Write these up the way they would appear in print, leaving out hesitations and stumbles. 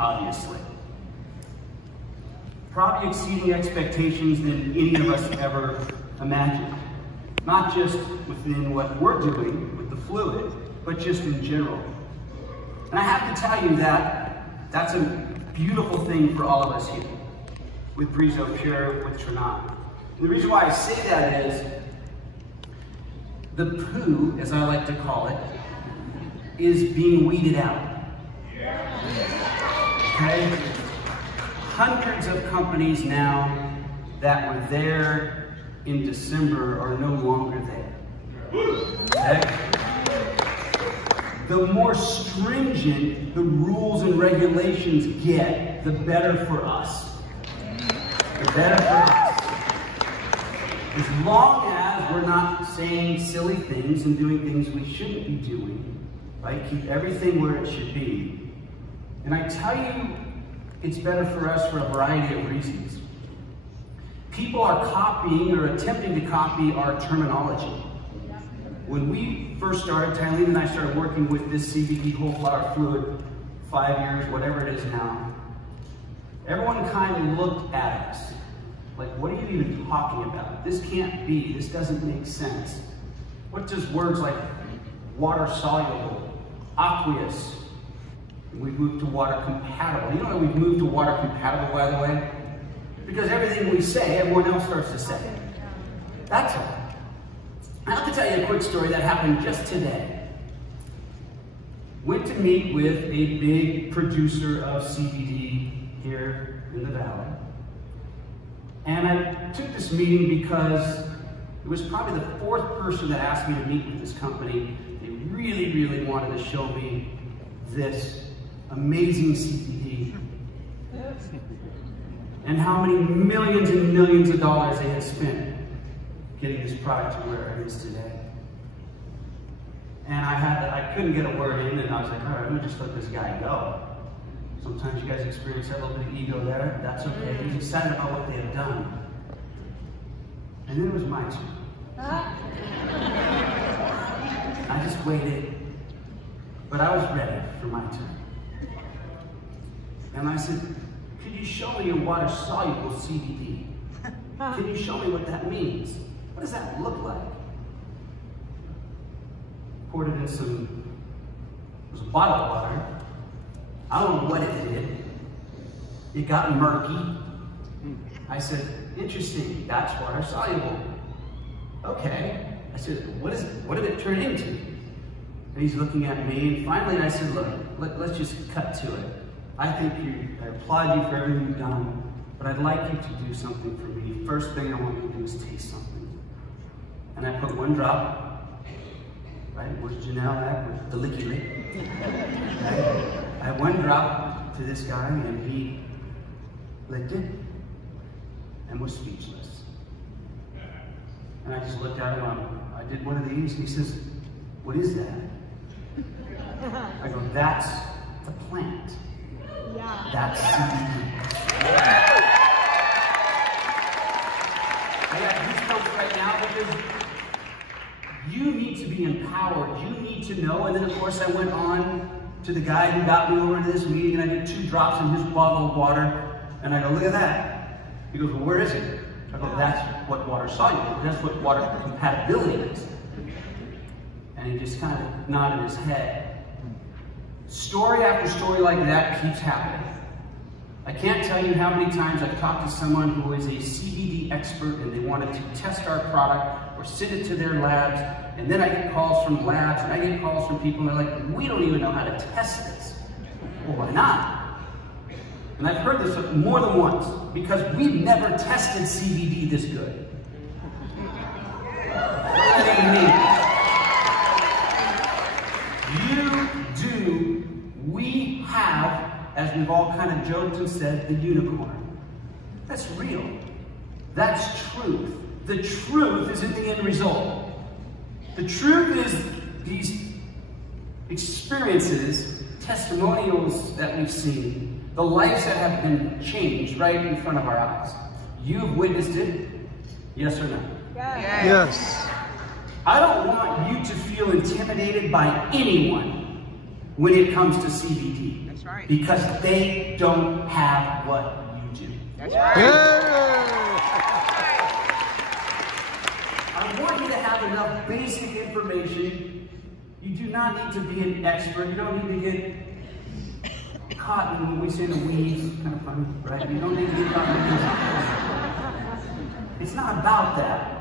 obviously. Probably exceeding expectations than any of us ever imagined. Not just within what we're doing with the fluid, but just in general. And I have to tell you that that's a beautiful thing for all of us here with Brizo Pure, with Trinat. The reason why I say that is the poo, as I like to call it, is being weeded out. Okay? Hundreds of companies now that were there in December are no longer there. Okay? The more stringent the rules and regulations get, the better for us. The better for us. As long as we're not saying silly things and doing things we shouldn't be doing, right? Keep everything where it should be. And I tell you, it's better for us for a variety of reasons. People are copying or attempting to copy our terminology. When we first started, Tylene and I started working with this CBD whole flower fluid, 5 years, whatever it is now, everyone kind of looked at us like, what are you even talking about? This can't be, this doesn't make sense. What does words like water soluble, aqueous, we've moved to water compatible. You know we've moved to water compatible, by the way? Because everything we say, everyone else starts to say it. That's all. I have to tell you a quick story that happened just today. Went to meet with a big producer of CBD here in the valley. And I took this meeting because it was probably the 4th person that asked me to meet with this company. They really, really wanted to show me this amazing CBD. And how many millions and millions of dollars they had spent getting this product to where it is today. And I couldn't get a word in, and I was like, all right, let me just let this guy go. Sometimes you guys experience that little bit of ego there. That's okay. He's excited about what they have done. And then it was my turn. I just waited, but I was ready for my turn. And I said, could you show me your water-soluble CBD? Can you show me what that means? What does that look like? Poured it in it was a bottle of water. I don't know what it did. It got murky. I said, interesting, that's water soluble. Okay. I said, what is it? What did it turn into? And he's looking at me, and finally I said, look, let's just cut to it. I applaud you for everything you've done, but I'd like you to do something for me. First thing I want you to do is taste something. And I put 1 drop, right? Where's Janelle at with the licky lick? Right? I had 1 drop to this guy, and he licked it and was speechless. And I just looked at him, I did one of these, and he says, what is that? I go, that's the plant. Yeah. That's CBD. I got goosebumps right now because you need to be empowered. You need to know. And then, of course, I went on to the guy who got me over to this meeting, and I did 2 drops in his bottle of water. And I go, look at that. He goes, well, where is it? I go, that's what water soluble is. That's what water compatibility is. And he just kind of nodded his head. Story after story like that keeps happening. I can't tell you how many times I've talked to someone who is a CBD expert and they wanted to test our product or send it to their labs, and then I get calls from labs and I get calls from people and they're like, we don't even know how to test this. Well, why not? And I've heard this more than once, because we've never tested CBD this good. What does that mean? We have, as we've all kind of joked and said, the unicorn. That's real. That's truth. The truth is in the end result. The truth is these experiences, testimonials that we've seen, the lives that have been changed right in front of our eyes. You've witnessed it, yes or no? Yes. Yes. I don't want you to feel intimidated by anyone. when it comes to CBD. That's right. Because they don't have what you do. That's right. I want you to have enough basic information. You do not need to be an expert. You don't need to get caught in, when we say the weeds, kind of funny, right? You don't need to get caught in the weeds. It's not about that.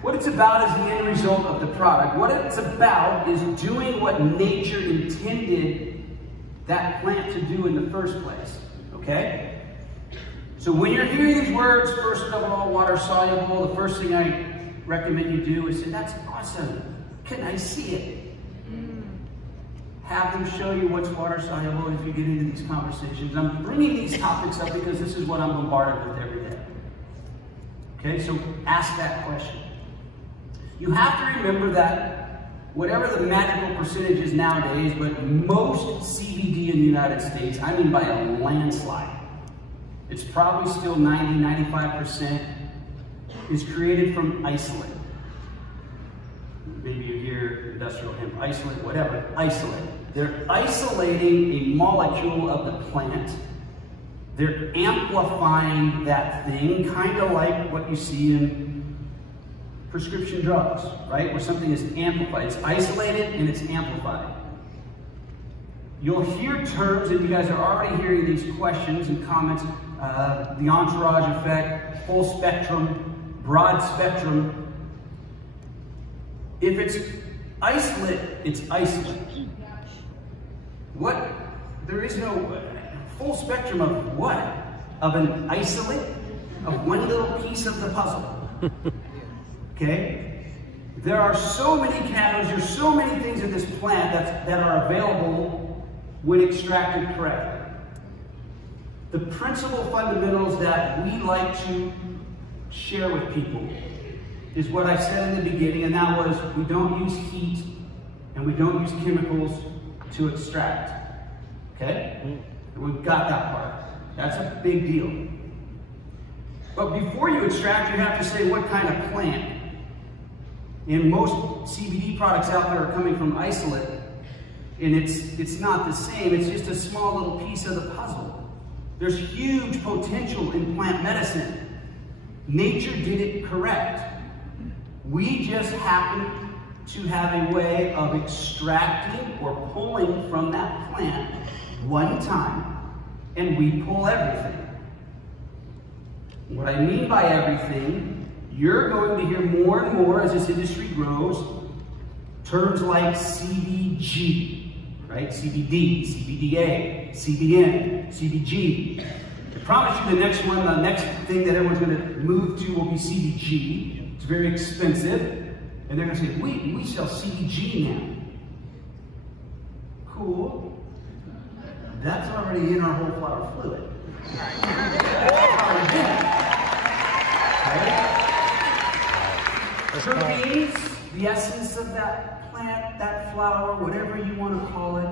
What it's about is the end result of the product. What it's about is doing what nature intended that plant to do in the first place, okay? So when you're hearing these words, first of all, water soluble, the first thing I recommend you do is say, that's awesome. Can I see it? Have them show you what's water soluble if you get into these conversations. I'm bringing these topics up because this is what I'm bombarded with every day. Okay, so ask that question. You have to remember that whatever the magical percentage is nowadays, but most CBD in the United States, I mean by a landslide, it's probably still 90, 95%, is created from isolate. Maybe you hear industrial hemp isolate, whatever, isolate. They're isolating a molecule of the plant. They're amplifying that thing, kind of like what you see in prescription drugs, right? Where something is amplified. It's isolated and it's amplified. You'll hear terms, and you guys are already hearing these questions and comments, the entourage effect, full spectrum, broad spectrum. If it's isolate, it's isolate. What? There is no full spectrum of what? Of an isolate? Of one little piece of the puzzle. Okay? There are so many cannabis, there's so many things in this plant that are available when extracted correctly. The principal fundamentals that we like to share with people is what I said in the beginning, and that was we don't use heat and we don't use chemicals to extract. Okay? And we've got that part. That's a big deal. But before you extract, you have to say what kind of plant. And most CBD products out there are coming from isolate, and it's not the same. It's just a small little piece of the puzzle. There's huge potential in plant medicine. Nature did it correct. We just happen to have a way of extracting or pulling from that plant one time, and we pull everything. What I mean by everything, you're going to hear more and more as this industry grows, terms like CBG, right? CBD, CBDA, CBN, CBG. I promise you the next one, the next thing that everyone's going to move to will be CBG. It's very expensive. And they're going to say, we sell CBG now. Cool. That's already in our whole flower fluid. Terpenes, the essence of that plant, that flower, whatever you want to call it,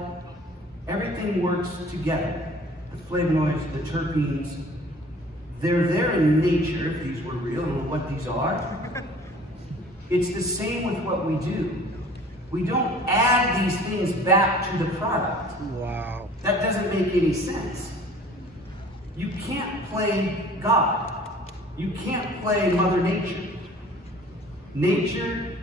everything works together. The flavonoids, the terpenes, they're there in nature, if these were real, and what these are. It's the same with what we do. We don't add these things back to the product. Wow. That doesn't make any sense. You can't play God. You can't play Mother Nature. Nature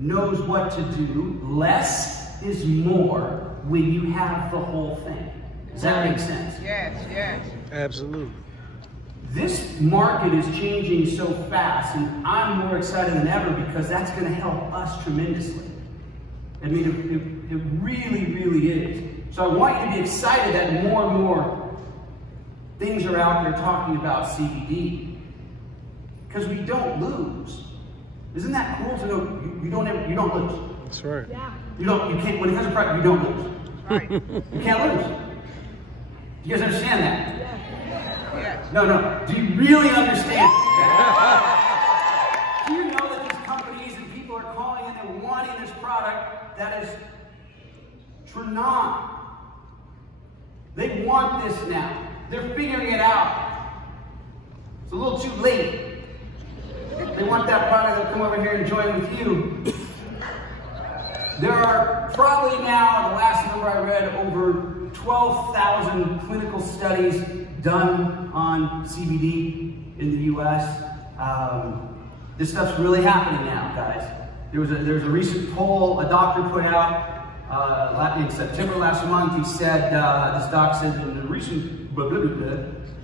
knows what to do. Less is more when you have the whole thing. Does that make sense? Yes, yes. Absolutely. This market is changing so fast, and I'm more excited than ever because that's going to help us tremendously. I mean, it really, really is. So I want you to be excited that more and more things are out there talking about CBD, because we don't lose. Isn't that cool to know you don't lose? That's right. Yeah. You can't, when it comes to product, you don't lose. Right. You can't lose. You guys understand that? Yes. No. Do you really understand? Do you know that these companies and people are calling in and wanting this product that is Trinon? They want this now. They're figuring it out. It's a little too late. They want that product to come over here and join with you. There are probably now, the last number I read, over 12,000 clinical studies done on CBD in the US. This stuff's really happening now, guys. There was a recent poll a doctor put out in September last month. He said, this doc said in the recent,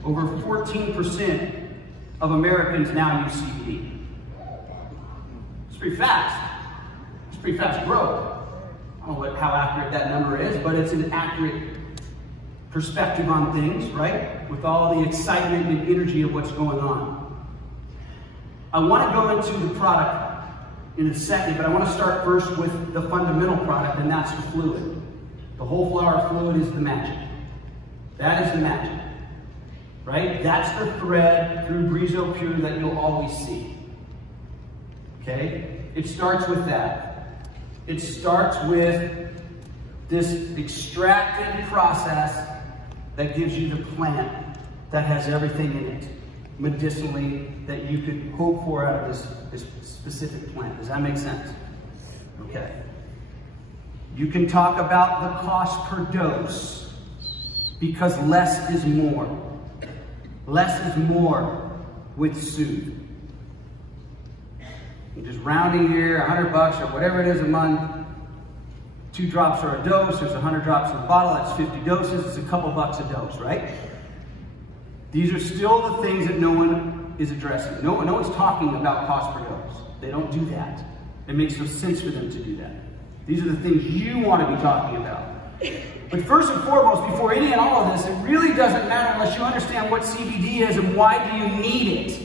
over 14% of Americans now use CBD. It's pretty fast. It's pretty fast growth. I don't know how accurate that number is, but it's an accurate perspective on things, right? With all the excitement and energy of what's going on. I want to go into the product in a second, but I want to start first with the fundamental product, and that's the fluid. The whole flower fluid is the magic. That is the magic, right? That's the thread through Brizo Pure that you'll always see. Okay? It starts with that. It starts with this extracted process that gives you the plant that has everything in it, medicinally, that you could hope for out of this specific plant. Does that make sense? Okay. You can talk about the cost per dose because less is more. Less is more with Suthe. You're just rounding here, $100 or whatever it is a month. 2 drops are a dose. There's 100 drops in a bottle. That's 50 doses. It's a couple bucks a dose, right? These are still the things that no one is addressing. No one's talking about cost per dose. They don't do that. It makes no sense for them to do that. These are the things you want to be talking about. But first and foremost, before any and all of this, it really doesn't matter unless you understand what CBD is and why do you need it.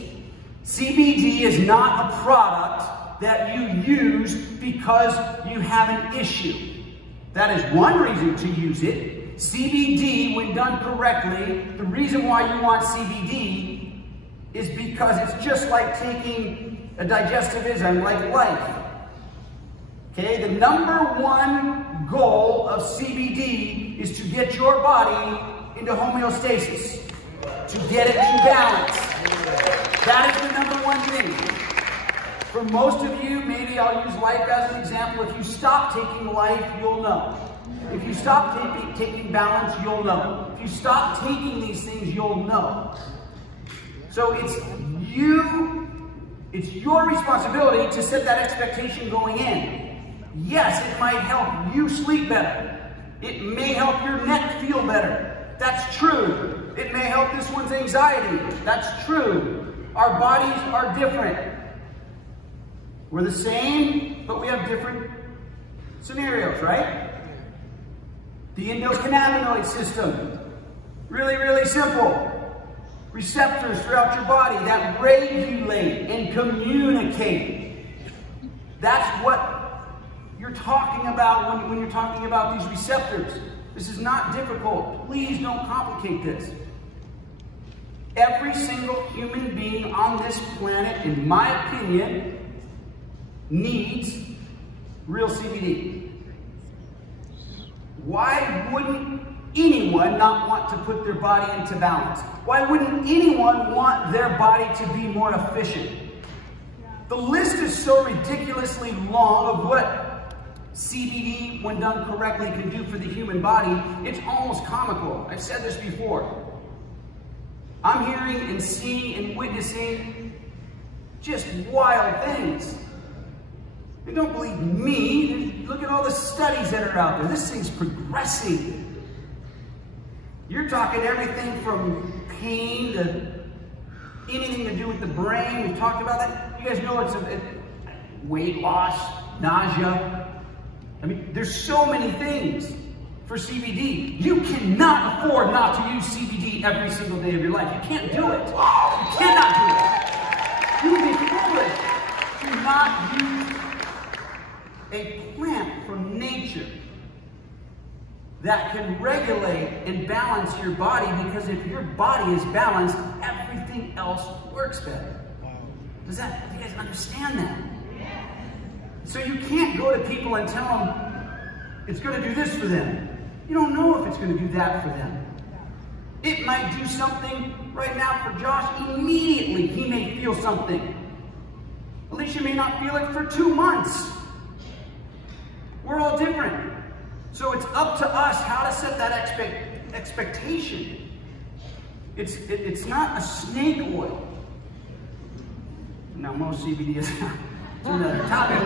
CBD is not a product that you use because you have an issue. That is one reason to use it. CBD, when done correctly, the reason why you want CBD is because it's just like taking a digestive enzyme, like life. Okay, the #1 goal of CBD is to get your body into homeostasis, to get it to balance. That is the #1 thing. For most of you, maybe I'll use life as an example. If you stop taking life, you'll know. If you stop taking balance, you'll know. If you stop taking these things, you'll know. So it's your responsibility to set that expectation going in. Yes, it might help you sleep better. It may help your neck feel better. That's true. It may help this one's anxiety. That's true. Our bodies are different. We're the same, but we have different scenarios, right? The endocannabinoid system, really, really simple. Receptors throughout your body that regulate and communicate. That's what you're talking about when you're talking about these receptors. This is not difficult. Please don't complicate this. Every single human being on this planet, in my opinion, needs real CBD. Why wouldn't anyone not want to put their body into balance? Why wouldn't anyone want their body to be more efficient? The list is so ridiculously long of what CBD, when done correctly, can do for the human body. It's almost comical. I've said this before. I'm hearing and seeing and witnessing just wild things. And don't believe me. Look at all the studies that are out there. This thing's progressing. You're talking everything from pain to anything to do with the brain. We've talked about that. You guys know it's weight loss, nausea. I mean, there's so many things for CBD. You cannot afford not to use CBD every single day of your life. You can't do it. You cannot do it. You would be foolish to not use a plant from nature that can regulate and balance your body, because if your body is balanced, everything else works better. Do you guys understand that? So you can't go to people and tell them it's going to do this for them. You don't know if it's going to do that for them. It might do something right now for Josh. Immediately he may feel something. Alicia may not feel it for 2 months. We're all different. So it's up to us how to set that expectation. It's not a snake oil. Now most CBD is another topic.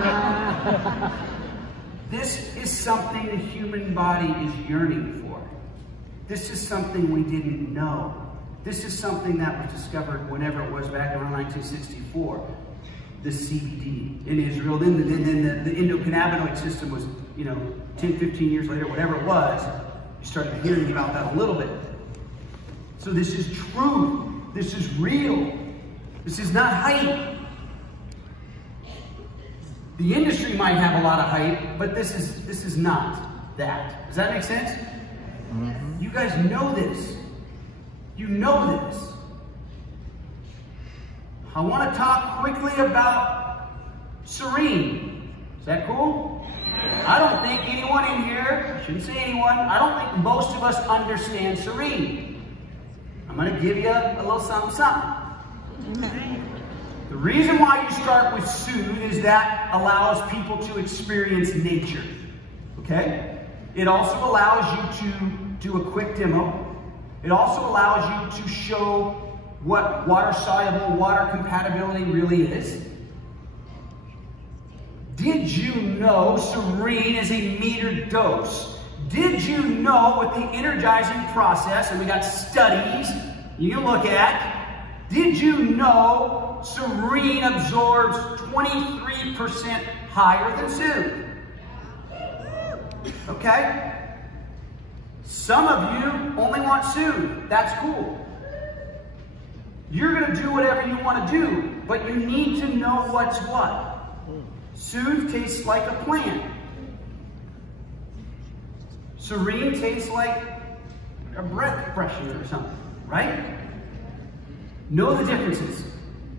This is something the human body is yearning for. This is something we didn't know. This is something that was discovered whenever it was back around 1964. The CBD in Israel. Then the endocannabinoid system was, 10, 15 years later, whatever it was, you started hearing about that a little bit. So this is true. This is real. This is not hype. The industry might have a lot of hype, but this is not that. Does that make sense? Mm-hmm. You guys know this. You know this. I want to talk quickly about Serene. Is that cool? I don't think anyone in here, I shouldn't say anyone, I don't think most of us understand Serene. I'm going to give you a little something, something. The reason why you start with Suthe is that allows people to experience nature. Okay? It also allows you to do a quick demo. It also allows you to show what water-soluble, water compatibility really is. Did you know Serene is a metered dose? Did you know with the energizing process, and we got studies you can look at, did you know Serene absorbs 23% higher than Suthe? Okay? Some of you only want Suthe. That's cool. You're going to do whatever you want to do, but you need to know what's what. Suthe tastes like a plant. Serene tastes like a breath freshener or something, right? Know the differences.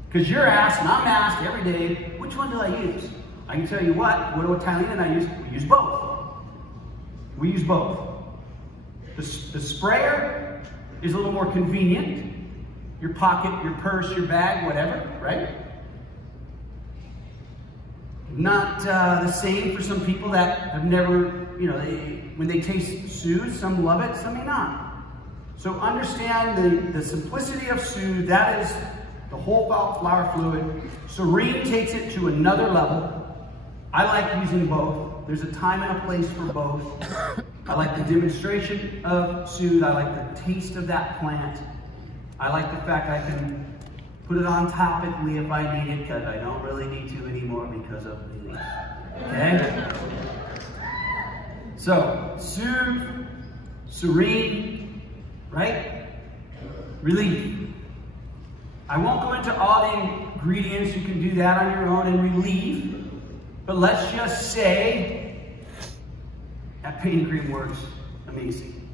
Because you're asked, and I'm asked every day, which one do I use? I can tell you what Tylene and I use. We use both. We use both. The sprayer is a little more convenient. Your pocket, your purse, your bag, whatever, right? Not the same for some people that have never, when they taste Suthe, some love it, some may not. So understand the simplicity of Suthe. That is the whole flower fluid. Serene takes it to another level. I like using both. There's a time and a place for both. I like the demonstration of Suthe. I like the taste of that plant. I like the fact I can put it on topically if I need it, because I don't really need to anymore because of the leaf. Okay? So, Suthe, Serene, right? Relief. I won't go into all the ingredients. You can do that on your own and relieve. But let's just say that pain cream works amazing.